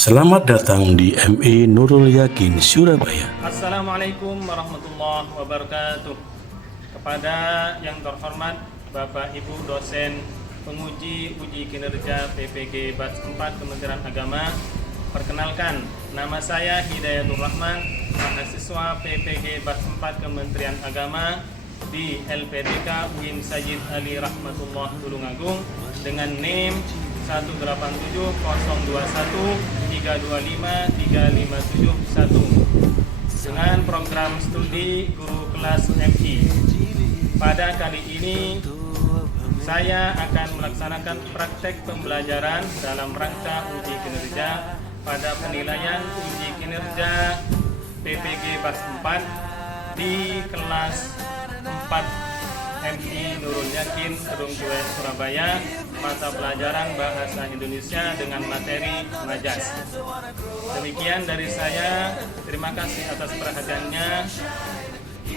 Selamat datang di MI Nurul Yakin Surabaya. Assalamualaikum warahmatullahi wabarakatuh. Kepada yang terhormat Bapak Ibu dosen penguji uji kinerja PPG Batch 4 Kementerian Agama, perkenalkan, nama saya Hidayatul Rahman, mahasiswa PPG Batch 4 Kementerian Agama di LPDK UIN Sayyid Ali Rahmatullah Tulungagung dengan NIM 1870213253571 dengan program studi guru kelas MI. Pada kali ini saya akan melaksanakan praktek pembelajaran dalam rangka uji kinerja pada penilaian uji kinerja PPG Batch 4 di kelas 4 MI Nurul Yakin Kedung Juwe Surabaya, mata pelajaran Bahasa Indonesia dengan materi majas. Demikian dari saya, terima kasih atas perhatiannya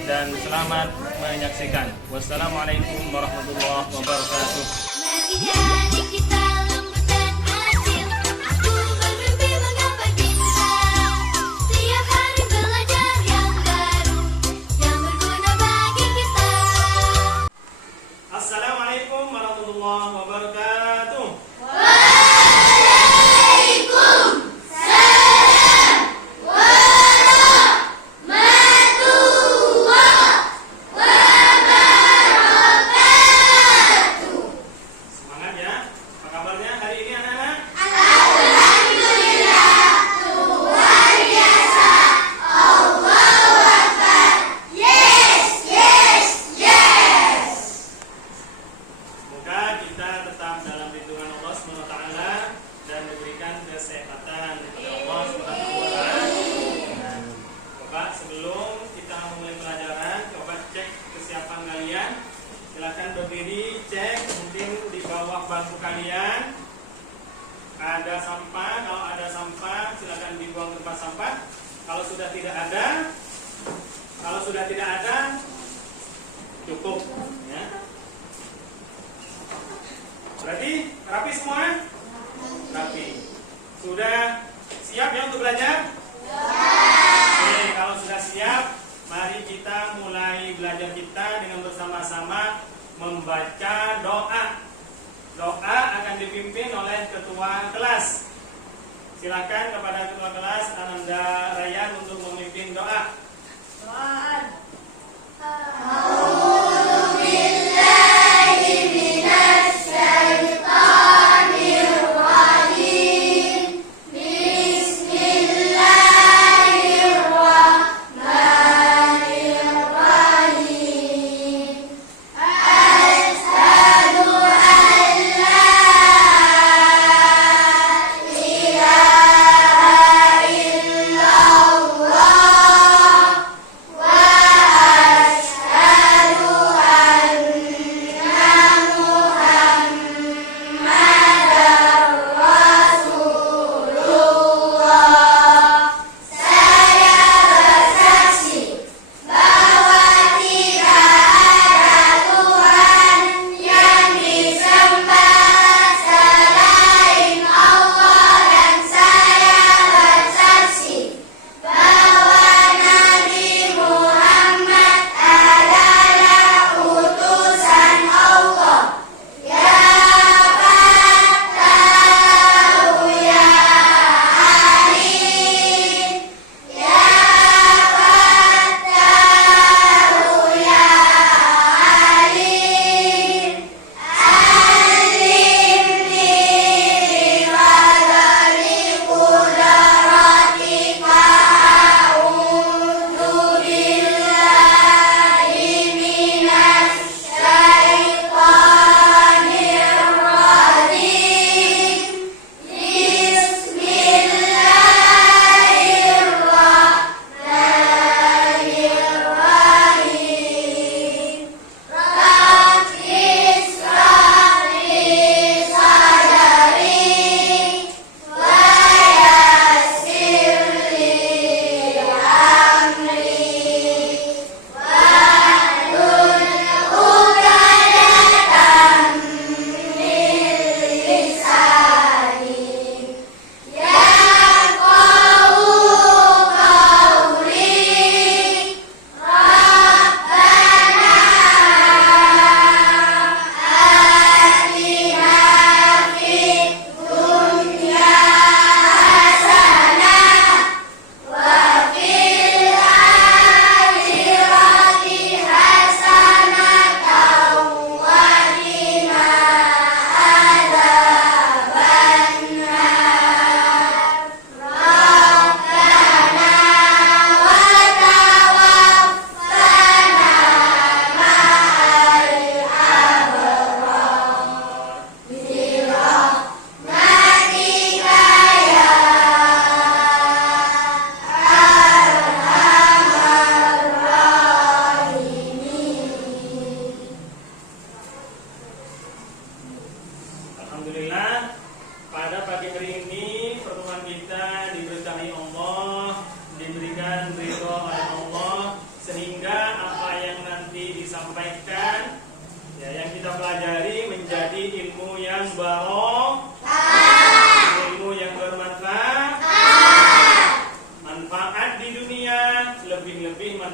dan selamat menyaksikan. Wassalamualaikum warahmatullahi wabarakatuh. Assalamualaikum warahmatullahi wabarakatuh. Semangat ya. Apa kabarnya hari ini anak-anak? Semoga kita tetap dalam lindungan Allah SWT dan diberikan kesehatan oleh Allah SWT. Coba sebelum kita memulai pelajaran, coba cek kesiapan kalian. Silakan berdiri, cek mungkin di bawah bangku kalian ada sampah. Kalau ada sampah, silakan dibuang ke tempat sampah. Kalau sudah tidak ada, cukup. Ya. Berarti rapi semua? Rapi. Sudah siap ya untuk belajar? Oke, kalau sudah siap, mari kita mulai belajar kita dengan bersama-sama membaca doa. Doa akan dipimpin oleh ketua kelas. Silakan kepada ketua kelas Ananda Rayyan untuk memimpin doa. Wa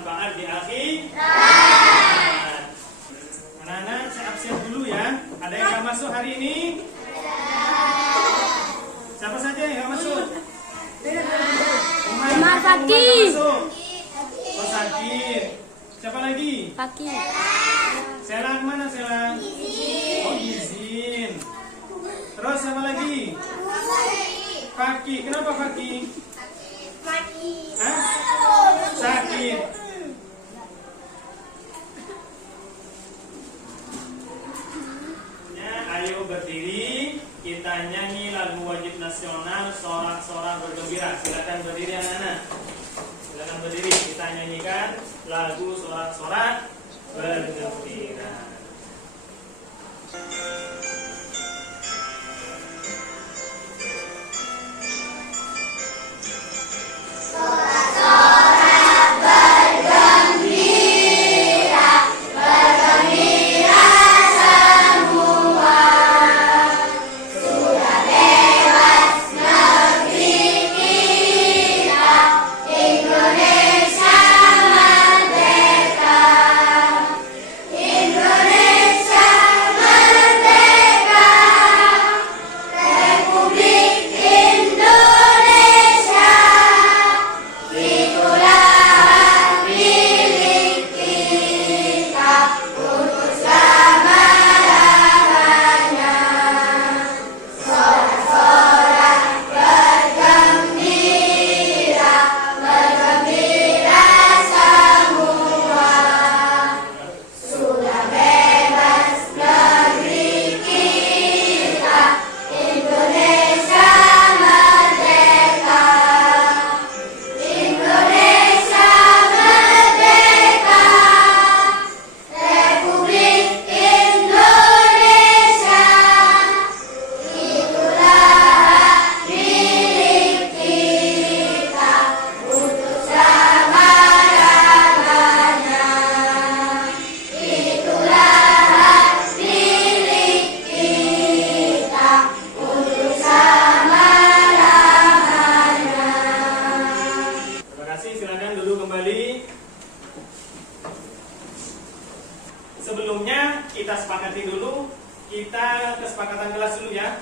manfaat di akhirat. Anak-anak, saya absen dulu ya. Ada yang nggak masuk hari ini? Siapa saja yang nggak masuk? Umar Fakih. Oh, sakit. Siapa lagi? Fakih. Selang mana Selang? Oh, izin. Terus siapa lagi? Fakih. Kenapa Fakih? Hah? Sakit. Ya, ayo berdiri. Kita nyanyi lagu wajib nasional sorak-sorak bergembira. Silakan berdiri anak-anak. Silakan berdiri. Kita nyanyikan lagu sorak-sorak bergembira. Sebelumnya kita sepakati dulu, kita kesepakatan kelas dulu ya.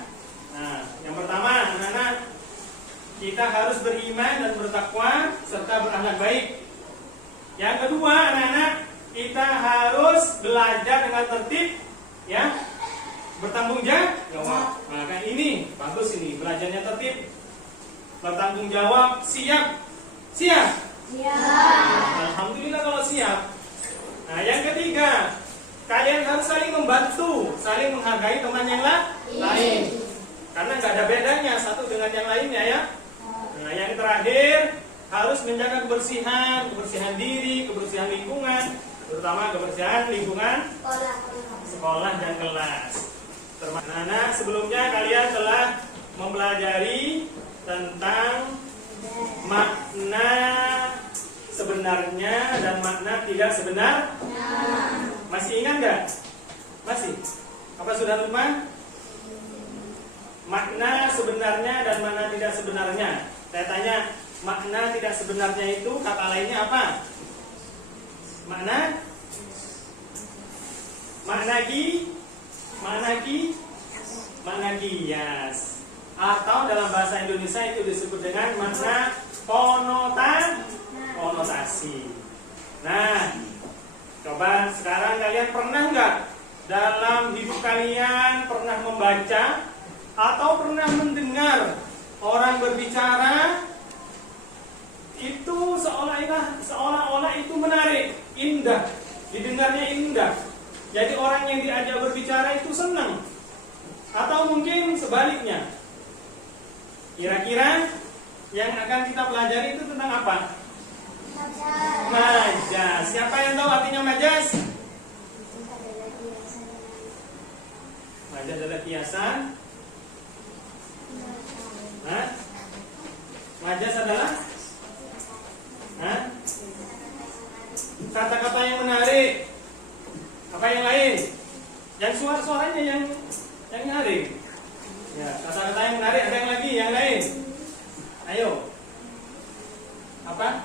Nah, yang pertama anak-anak, kita harus beriman dan bertakwa serta berakhlak baik. Yang kedua anak-anak, kita harus belajar dengan tertib ya, bertanggung jawab. Maka ini bagus, ini belajarnya tertib, bertanggung jawab, siap. Alhamdulillah kalau siap. Nah, yang ketiga, kalian harus saling membantu, saling menghargai teman yang lain. Karena nggak ada bedanya satu dengan yang lainnya ya. Nah, yang terakhir, harus menjaga kebersihan diri, kebersihan lingkungan, terutama kebersihan lingkungan sekolah dan kelas. Anak-anak, sebelumnya kalian telah mempelajari tentang makna sebenarnya dan makna tidak sebenar. Masih ingat nggak? Masih? Apa sudah lupa? Makna sebenarnya dan makna tidak sebenarnya. Saya tanya, makna tidak sebenarnya itu kata lainnya apa? Makna kias. Atau dalam bahasa Indonesia itu disebut dengan makna konotasi. Nah, coba sekarang kalian pernah nggak dalam hidup kalian pernah membaca atau pernah mendengar orang berbicara itu seolah-olah itu menarik, indah, didengarnya indah. Jadi orang yang diajak berbicara itu senang. Atau mungkin sebaliknya. Kira-kira yang akan kita pelajari itu tentang apa? Majas. Siapa yang tahu artinya majas? Majas adalah kiasan. Majas adalah kata-kata yang menarik. Apa yang lain? Yang suaranya yang menarik. Ya, kata-kata yang menarik. Ada yang lagi? Yang lain? Ayo. Apa?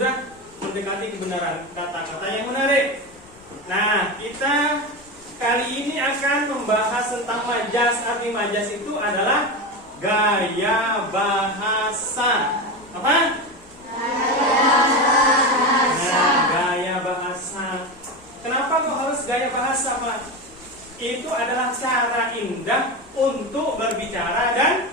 sudah mendekati kebenaran, kata-kata yang menarik. Nah, kita kali ini akan membahas tentang majas. Arti majas itu adalah gaya bahasa. Apa? Nah, gaya bahasa. Kenapa kok harus gaya bahasa, Pak? Itu adalah cara indah untuk berbicara dan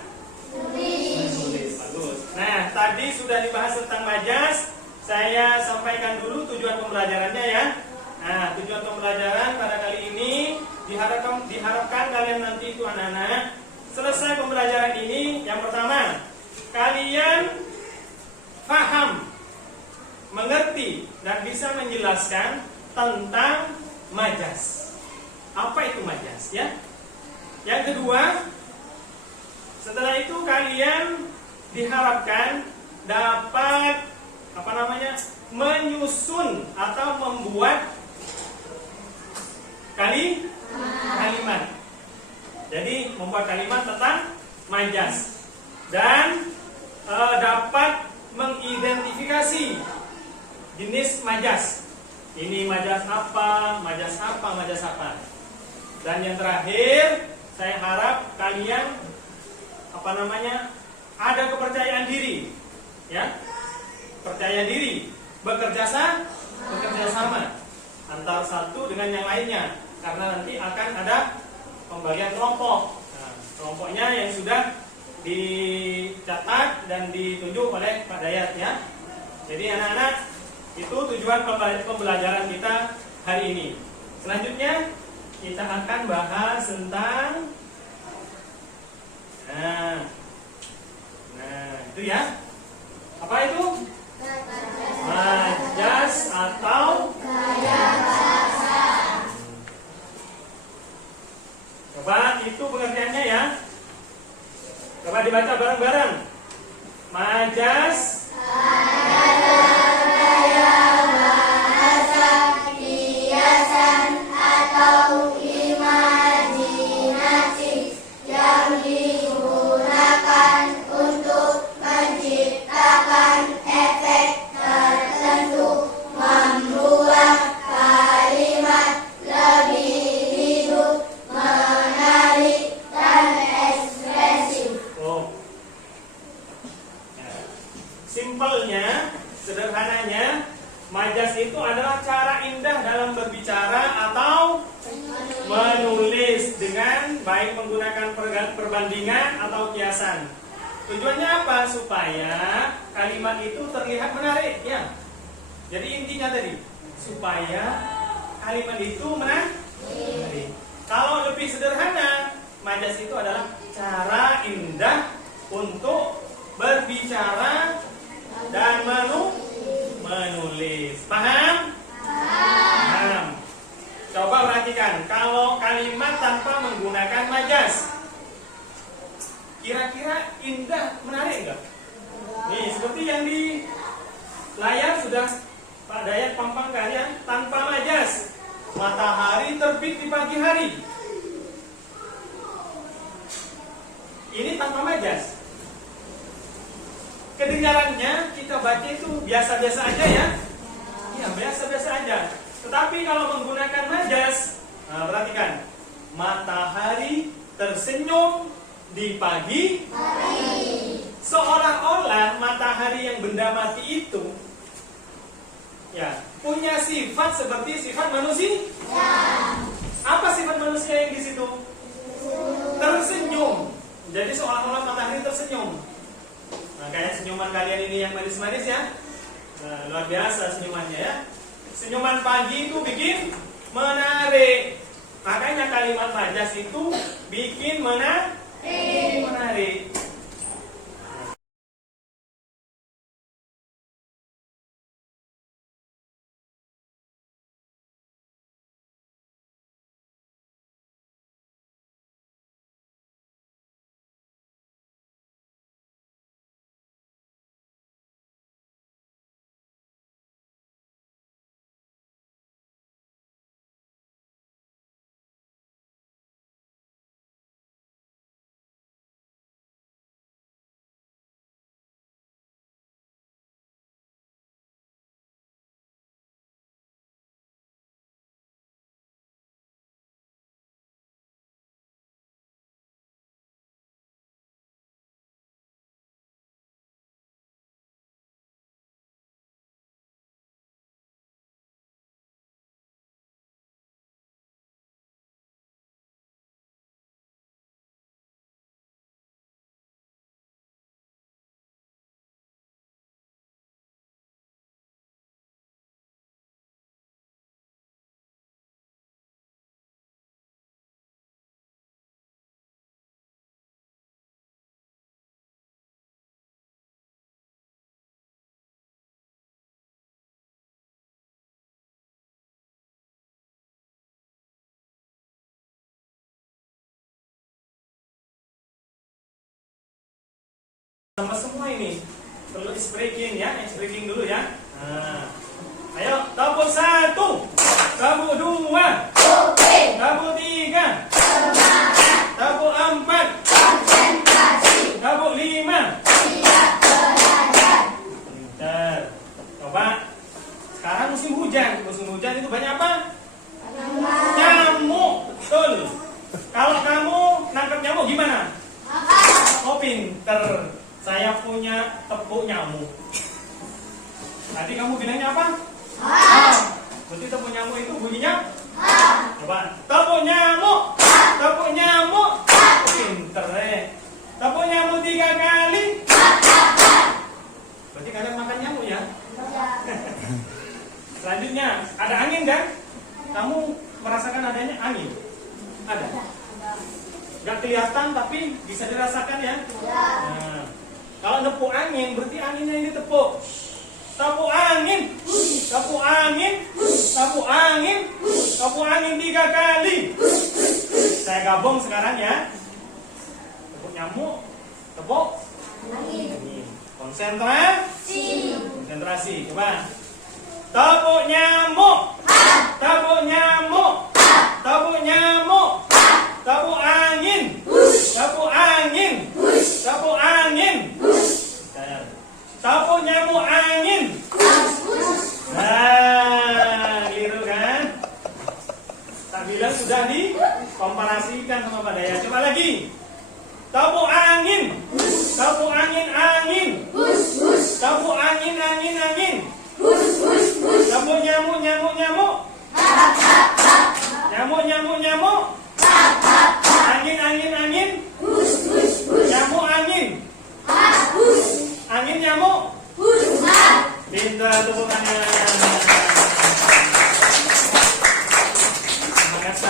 menulis. Bagus. Nah, tadi sudah dibahas tentang majas. Saya sampaikan dulu tujuan pembelajarannya ya. Nah, tujuan pembelajaran pada kali ini diharapkan kalian nanti itu anak-anak selesai pembelajaran ini. Yang pertama, kalian paham, mengerti dan bisa menjelaskan tentang majas. Apa itu majas ya? Yang kedua, setelah itu kalian diharapkan dapat menyusun atau membuat kalimat. Jadi membuat kalimat tentang majas dan dapat mengidentifikasi jenis majas. Ini majas apa, majas apa, majas apa. Dan yang terakhir, saya harap kalian ada kepercayaan diri, ya. Percaya diri, bekerja sama antara satu dengan yang lainnya, karena nanti akan ada pembagian kelompok. Nah, kelompoknya yang sudah dicatat dan ditunjuk oleh Pak Dayat ya. Jadi anak-anak, itu tujuan pembelajaran kita hari ini. Selanjutnya kita akan bahas tentang itu ya. Apa itu? Majas atau gaya bahasa. Coba itu pengertiannya ya. Coba dibaca bareng-bareng. Majas gaya bahasa, kiasan atau imajinasi yang digunakan untuk menciptakan efek tertentu, membuat kalimat lebih hidup, menarik, dan ekspresif. Simpelnya, sederhananya, majas itu adalah cara indah dalam berbicara atau menulis dengan baik menggunakan perbandingan atau kiasan. Tujuannya apa? Supaya kalimat itu terlihat menarik ya. Jadi intinya tadi, supaya kalimat itu menarik. Kalau lebih sederhana, majas itu adalah cara indah untuk berbicara dan menulis. Paham? Paham. Coba perhatikan, kalau kalimat tanpa menggunakan majas, kira-kira indah, menarik enggak? Nih, seperti yang di layar sudah Pak Dayat pampangkan ya, tanpa majas. Matahari terbit di pagi hari. Ini tanpa majas. Kedengarannya kita baca itu biasa-biasa aja ya. Iya, biasa-biasa aja. Tetapi kalau menggunakan majas, perhatikan. Matahari tersenyum di pagi hari. Seolah-olah matahari yang benda mati itu ya punya sifat seperti sifat manusia. Apa sifat manusia yang di situ? Tersenyum. Jadi seolah-olah matahari tersenyum. Nah, kayak senyuman kalian ini yang manis-manis ya. Nah, luar biasa senyumannya ya. Senyuman pagi itu bikin menarik. Makanya kalimat majas itu bikin menarik. Sama semua ini perlu ice breaking ya, ice breaking dulu ya. Nah, ayo tabuk 1, tabuk 2, tabuk 3, tabuk 4, tabuk 5. Pintar. Coba sekarang musim hujan itu banyak apa? Nyamuk. Betul. Kalau kamu nangkap nyamuk gimana? Oh pinter. Saya punya tepuk nyamuk. Tadi kamu bilangnya apa? Berarti tepuk nyamuk itu bunyinya? Coba. Tepuk nyamuk. Tepuk nyamuk. Pinter Tepuk nyamuk 3 kali. Berarti kalian makan nyamuk ya? Selanjutnya, ada angin kan? Kamu merasakan adanya angin? Ada? Gak kelihatan tapi bisa dirasakan ya? Nah, kalau nepuk angin berarti anginnya ini tepuk. Tepuk angin, tepuk angin, tepuk angin, tepuk angin 3 kali. Saya gabung sekarang ya. Tepuk nyamuk, tepuk angin. Konsentrasi. Coba. Tepuk nyamuk, tepuk nyamuk, tepuk nyamuk, tepuk angin, tepuk angin, tepuk angin. Tepuk nyamuk angin. Nah, keliru kan? Tak bilang sudah dikomparasikan sama Pak Daya. Coba lagi. Tepuk angin, tepuk angin, angin. Tepuk angin, angin, angin. Tepuk nyamuk, nyamuk, nyamuk. Nyamuk, nyamuk, nyamuk. Angin, angin, angin. Nyamuk, angin. Angin, nyamuk. Pintar tepukannya.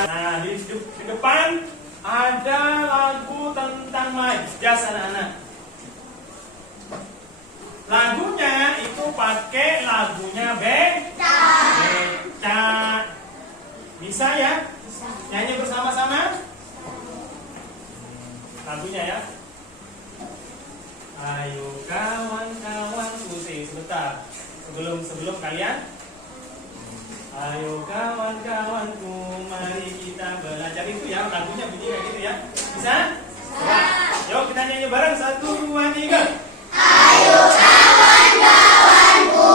Nah, di depan ada lagu tentang majas anak-anak. Lagunya itu pakai lagunya Beca. Bisa ya? Nyanyi bersama-sama? Lagunya ya. Ayo kawan-kawanku, sebentar. Sebelum kalian. Ayo kawan-kawanku, mari kita belajar itu ya. Lagunya bunyi kayak gitu ya. Bisa? Coba. Yuk kita nyanyi bareng. 1, 2, 3. Ayo kawan-kawanku,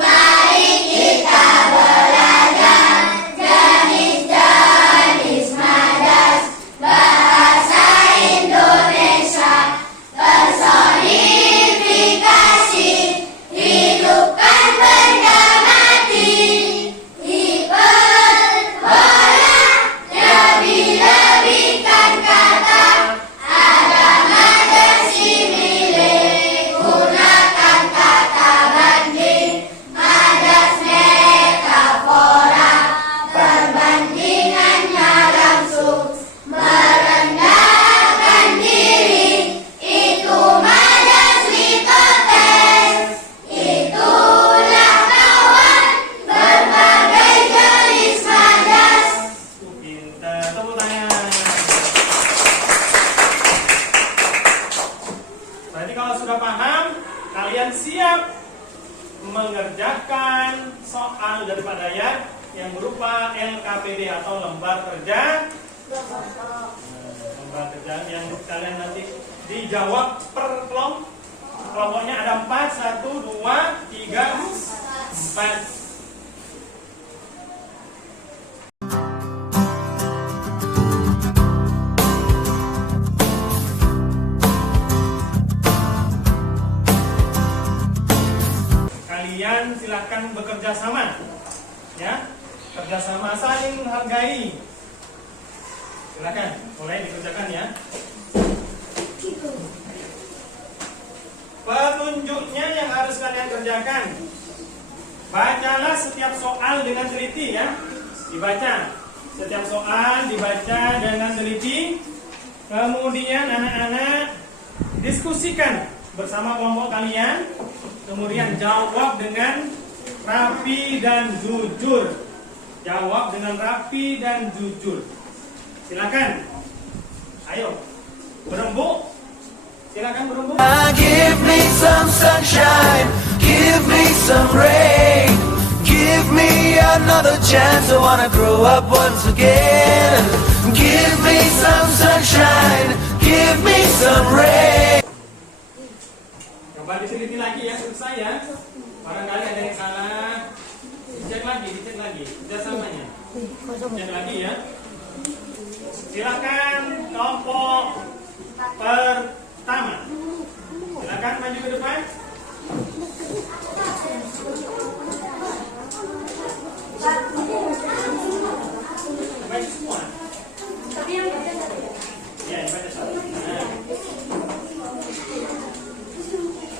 mari kita belajar jenis-jenis majas bahasa Indonesia, personifikasi, hidupkan benda mati, hiperbola, lebih-lebihkan kata, ada majas simile. Gunakan kata banding, majas metafora, perbandingannya langsung merendahkan diri. Itu majas litotes, itulah kawan berbagai jenis majas. Pintar, tepuk tangan. Berarti kalau sudah paham, kalian siap mengerjakan soal dari Pak Dayat yang berupa LKPD atau lembar kerja. Lembar kerja yang kalian nanti dijawab per kelompok. Kelompoknya ada 4, 1, 2, 3, 4. Kalian silahkan bekerja sama, ya, kerjasama saling menghargai. Silakan, mulai dikerjakan ya. Petunjuknya yang harus kalian kerjakan. Bacalah setiap soal dengan teliti ya. Dibaca. Setiap soal dibaca dengan teliti. Kemudian anak-anak diskusikan bersama kelompok kalian. Kemudian jawab dengan rapi dan jujur. Jawab dengan rapi dan jujur. Silakan. Ayo. Berembuk. Silakan berembuk. Give me some sunshine, give me some rain, give me another chance. I wanna grow up once again. Give me some sunshine, give me some rain. Coba diteliti lagi ya, selesai ya. Barangkali ada yang salah. Dicek lagi kerjasamanya. Cek lagi ya. Silakan kelompok pertama. Silakan maju ke depan. Baca semua. Ya, baca satu. Nah.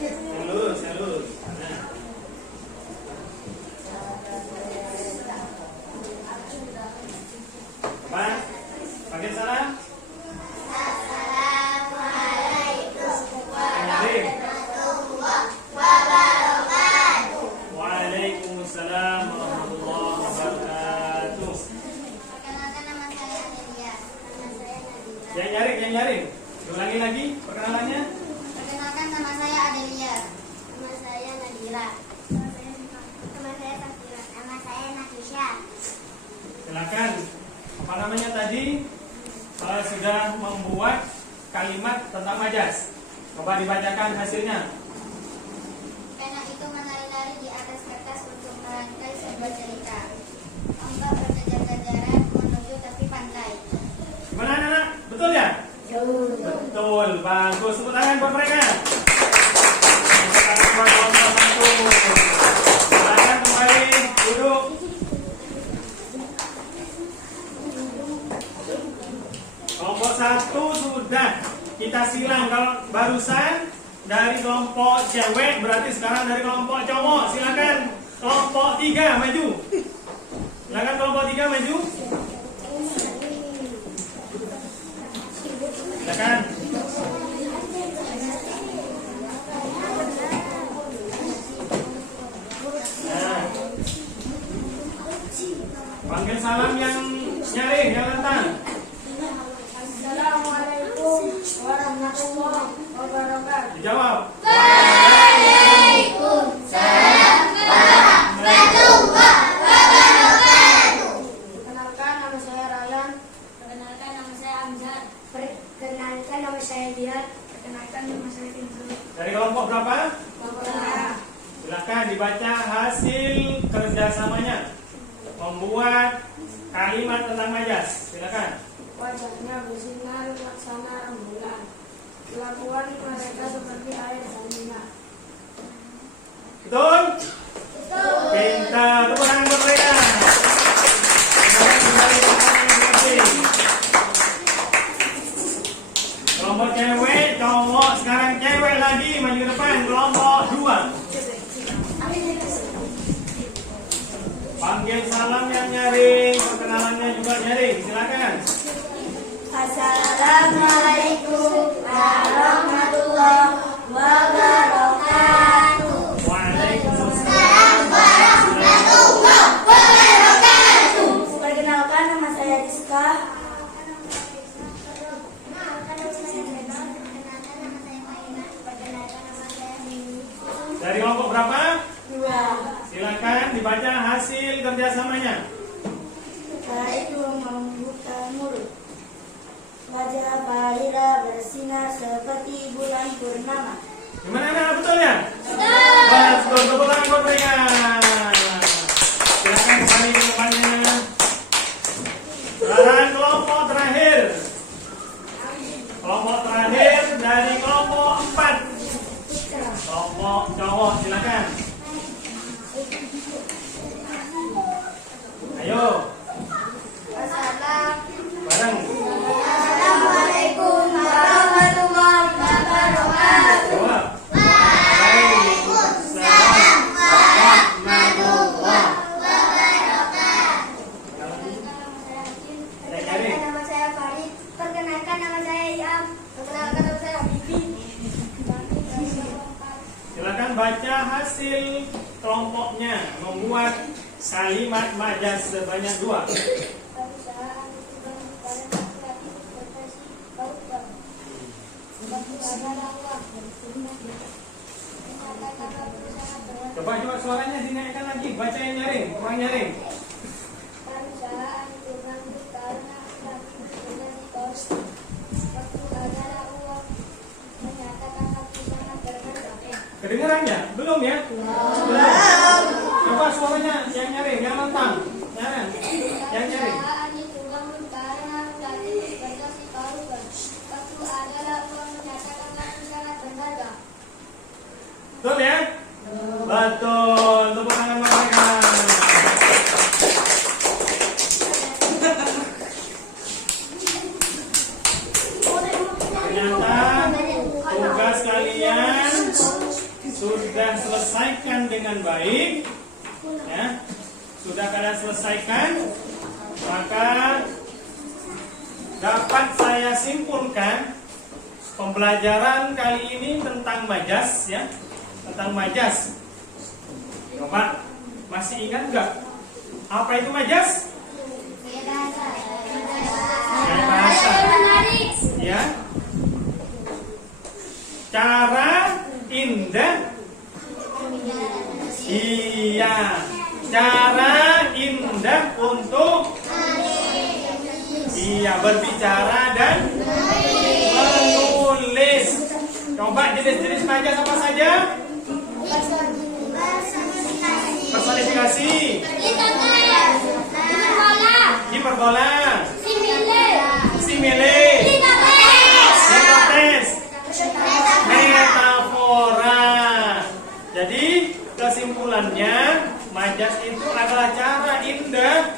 Yang lurus. Nah. Pak, pakai salam. Waalaikumsalam warahmatullahi wabarakatuh. Perkenalkan nama saya Adelia. Nama saya Nadira. Yang nyaring. Ulangi lagi perkenalannya. Perkenalkan nama saya Adelia. Nama saya Nadira. Nama saya Tasira. Nama saya Nakisha. Silakan. Apa namanya tadi? Sudah membuat kalimat tentang majas. Coba dibacakan hasilnya. Pena itu menari-nari di atas kertas untuk merangkai sebuah cerita. Ombak berkejar-kejaran menuju tepi pantai. Gimana anak-anak? Betul ya? Betul. Bagus. Tepuk tangan buat mereka. Silakan kembali duduk. Kelompok 1 sudah kita silang. Kalau barusan dari kelompok cewek, berarti sekarang dari kelompok cowok. Silakan kelompok 3 maju. Silakan kelompok 3 maju. Silakan. Nah. Panggil salam yang nyaring, yang lantang. Assalamualaikum warahmatullahi wabarakatuh. Dijawab. Waalaikumsalam warahmatullahi wabarakatuh. Perkenalkan nama saya Ryan. Perkenalkan nama saya Amzat. Perkenalkan nama saya Dian. Perkenalkan nama saya Indra. Dari kelompok berapa? Bapak Silakan dibaca hasil kerjasamanya. Membuat kalimat tentang majas. Silakan. wajahnya bersinar laksana rembulan. Kelakuan mereka seperti air salinan. Betul? Pintar. Tepuk tangan buat mereka. Silakan kembali ke tempat masing-masing. Kelompok cewek, cowok. Sekarang cewek lagi. Maju ke depan. Kelompok 2. Panggil salam yang nyaring. Perkenalannya juga nyaring. Silakan. Assalamualaikum warahmatullahi wabarakatuh. Waalaikumsalam. Warahmatullahi wabarakatuh. Perkenalkan nama saya Rizka. Dari kelompok berapa? 2. Silakan dibaca hasil kerjasamanya. Cara itu membuka mulut. Wajah Farida bersinar seperti bulan purnama. Gimana anak? Betul ya? Betul. Tepuk tangan buat mereka. Silakan kembali ke depannya. Sekarang kelompok terakhir. Kelompok terakhir dari kelompok 4. Kelompok cowok, silakan. Ayo, bareng. Assalamualaikum warahmatullahi wabarakatuh. Jawab. Waalaikumsalam warahmatullahi wabarakatuh. Perkenalkan nama saya Farid. Perkenalkan nama saya Iam. Perkenalkan nama saya Bibi. Silakan baca hasil kelompoknya. Membuat kalimat majas sebanyak 2. Berusaha Coba suaranya dinaikkan lagi, baca yang nyaring, kurang nyaring. Perusahaan itu bangkrut karena berganti kos. Waktu adalah uang menyatakan hati sangat berharga. Kedengarannya? Belum ya? Belum. Coba suaranya yang nyaring, yang lantang. Yang nyaring. Perusahaan itu bangkrut karena berganti korban. Waktu adalah uang menyatakan hati sangat berharga. Betul ya? Betul. Tepuk tangan mereka. Ternyata tugas kalian sudah selesaikan dengan baik, ya. Sudah kalian selesaikan, maka dapat saya simpulkan pembelajaran kali ini tentang majas, ya, tentang majas. Coba masih ingat nggak apa itu majas? Gaya bahasa, ya. Cara indah, iya. Cara indah untuk, iya, berbicara dan menulis. Coba jenis-jenis majas apa saja? Personifikasi, hiperbola, simile, hipnotis, metafora. Jadi kesimpulannya, majas itu adalah cara indah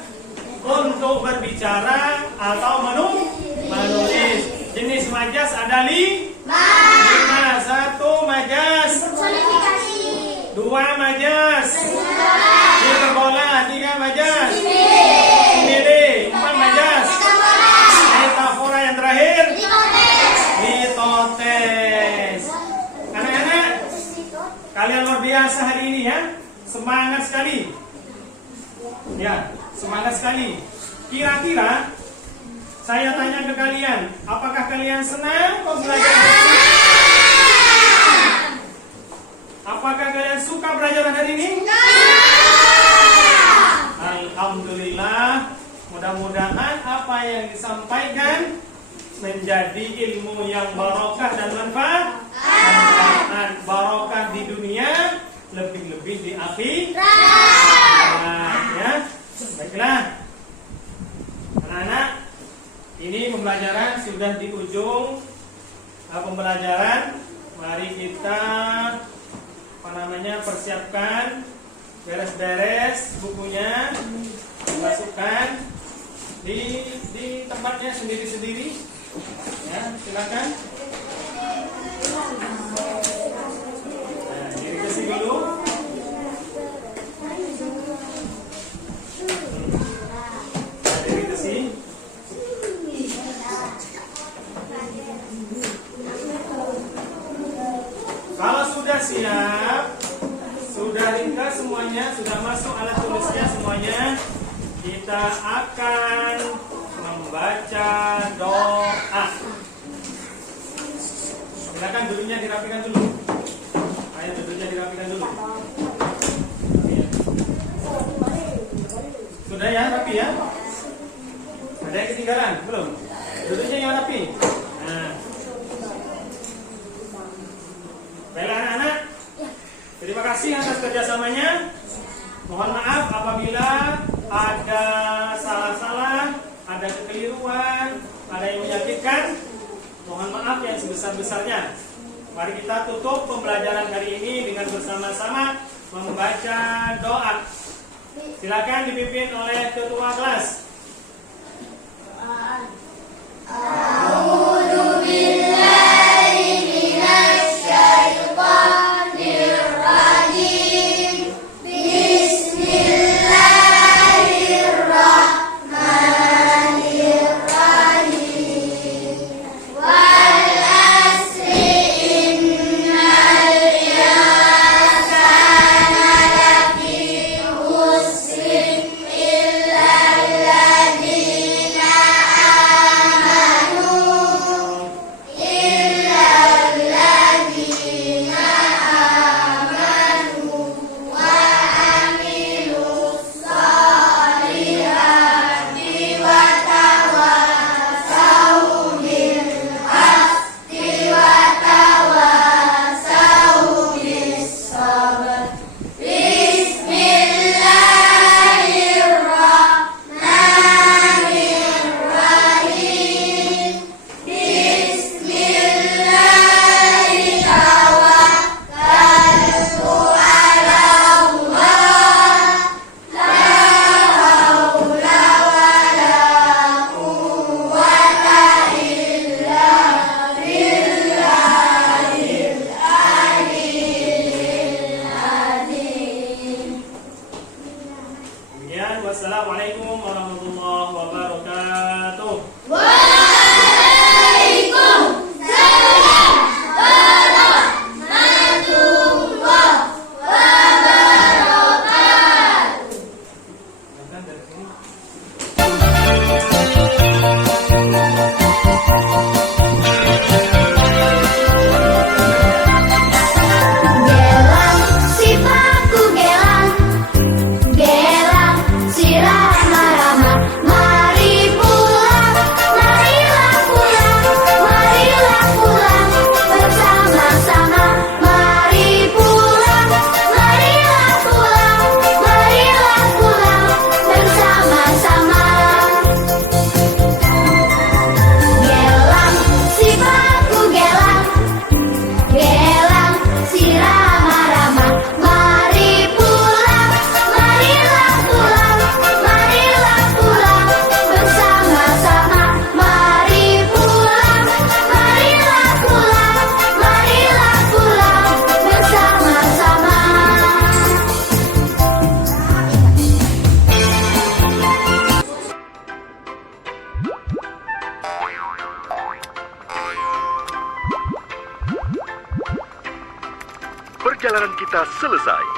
untuk berbicara atau menulis. Jenis majas ada 5. 1 majas, 2 majas, hiperbola, 3 majas, simile, 4 majas, metafora yang terakhir, hipnotis. Anak-anak, kalian luar biasa hari ini ya, semangat sekali. Ya, semangat sekali. Kira-kira saya tanya ke kalian, apakah kalian senang pembelajaran hari ini? Apakah kalian suka belajar hari ini? Alhamdulillah. Mudah-mudahan apa yang disampaikan menjadi ilmu yang barokah dan manfaat. Barokah di dunia, lebih-lebih di akhirat. Ya, baiklah. Anak-anak, ini pembelajaran sudah di ujung pembelajaran. Mari kita persiapkan, beres-beres bukunya, masukkan di tempatnya sendiri-sendiri. Ya, silakan. Nah, diri ke sini dulu. Nah, diri ke sini. Kalau sudah siap, sudah ringkas semuanya, sudah masuk alat tulisnya semuanya, kita akan membaca doa. Silakan duduknya dirapikan dulu. Ayo duduknya dirapikan dulu. Sudah ya, rapi ya? Ada yang ketinggalan? Belum? Duduknya yang rapi. Nah. Baiklah anak-anak, terima kasih atas kerjasamanya. Mohon maaf apabila ada salah-salah, ada kekeliruan, ada yang menyakitkan. Mohon maaf yang sebesar-besarnya. Mari kita tutup pembelajaran hari ini dengan bersama-sama membaca doa. Silakan dipimpin oleh ketua kelas. Illa alladhina amanu Wassalamualaikum warahmatullahi wabarakatuh. Gelang sifatku gelang, gelang si Rama-Rama. Mari pulang, marilah pulang, marilah pulang bersama-sama. Mari pulang, marilah pulang, marilah pulang bersama-sama. Gelang sifatku gelang, gelang si Rama-Rama. Mari pulang, marilah pulang, marilah pulang bersama-sama. Mari pulang, marilah pulang, marilah pulang bersama-sama. Perjalanan kita selesai.